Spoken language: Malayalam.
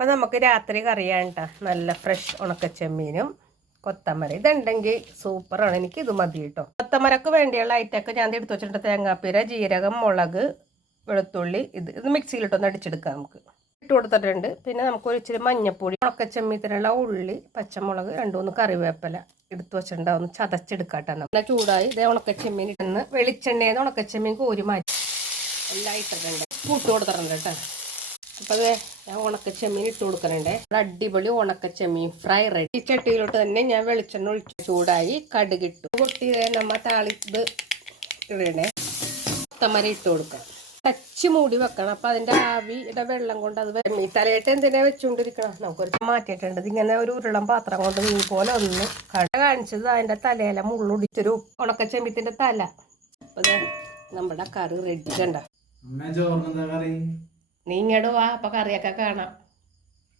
അപ്പം നമുക്ക് രാത്രി കറിയാണ് കേട്ടോ. നല്ല ഫ്രഷ് ഉണക്കച്ചെമ്മീനും കൊത്തമര ഇതുണ്ടെങ്കിൽ സൂപ്പറാണ്. എനിക്ക് ഇത് മതി കേട്ടോ. കൊത്തമരക്ക് വേണ്ടിയുള്ള ഐറ്റമൊക്കെ ഞാൻ എടുത്ത് വെച്ചിട്ടുണ്ട്. തേങ്ങാപ്പീര, ജീരകം, മുളക്, വെളുത്തുള്ളി. ഇത് മിക്സിയിലിട്ടൊന്ന് അടിച്ചെടുക്കാം. നമുക്ക് ഇട്ട് കൊടുത്തിട്ടുണ്ട്. പിന്നെ നമുക്ക് ഒരു ഇച്ചിരി മഞ്ഞപ്പൊടി, ഉണക്കച്ചെമ്മീത്തിനുള്ള ഉള്ളി, പച്ചമുളക്, 2-3 കറിവേപ്പില എടുത്ത് വെച്ചിട്ടുണ്ടാവും. ഒന്ന് ചതച്ചെടുക്കാട്ടോ. നല്ല ചൂടായി ഇതേ ഉണക്കച്ചെമ്മീൻ ഇട്ടെന്ന് വെളിച്ചെണ്ണയെന്ന് ഉണക്കച്ചെമ്മീൻ കോരി മാറ്റി എല്ലാം ഇട്ടിട്ടുണ്ട്. കൂട്ട് കൊടുത്തിട്ടുണ്ട് കേട്ടോ. അപ്പോൾ അത് ഞാൻ ഉണക്കച്ചെമ്മീൻ ഇട്ട് കൊടുക്കുന്നുണ്ട്. അടിപൊളി ഉണക്കച്ചെമ്മീൻ ഫ്രൈ റെഡി. ഈ ചട്ടിയിലോട്ട് തന്നെ ഞാൻ വെളിച്ചെണ്ണ ഒഴിച്ചു. ചൂടായി കടുകിട്ടു പൊട്ടി നമ്മ താളിത് ഇടണേ. കൊത്തമര ഇട്ട് കൊടുക്കാം. ടച്ച് മൂടി വെക്കണം. അപ്പം അതിൻ്റെ ആവിയുടെ വെള്ളം കൊണ്ട് അത് ഈ തലയിട്ട് എന്തിനാ വെച്ചുകൊണ്ടിരിക്കണം. നമുക്കൊരു മാറ്റിയിട്ടുണ്ട്. ഇങ്ങനെ ഒരു ഉരുളം പാത്രം കൊണ്ട് നീ പോലെ ഒന്ന് കാണിച്ചത് അതിൻ്റെ തലയില മുള്ളൊടിച്ചൊരു ഉണക്കച്ചെമ്മീത്തിൻ്റെ തല. അപ്പം നമ്മുടെ കറി റെഡി കണ്ട. നീ ഇങ്ങോട്ട് വാ. അപ്പം കറിയൊക്കെ കാണാം.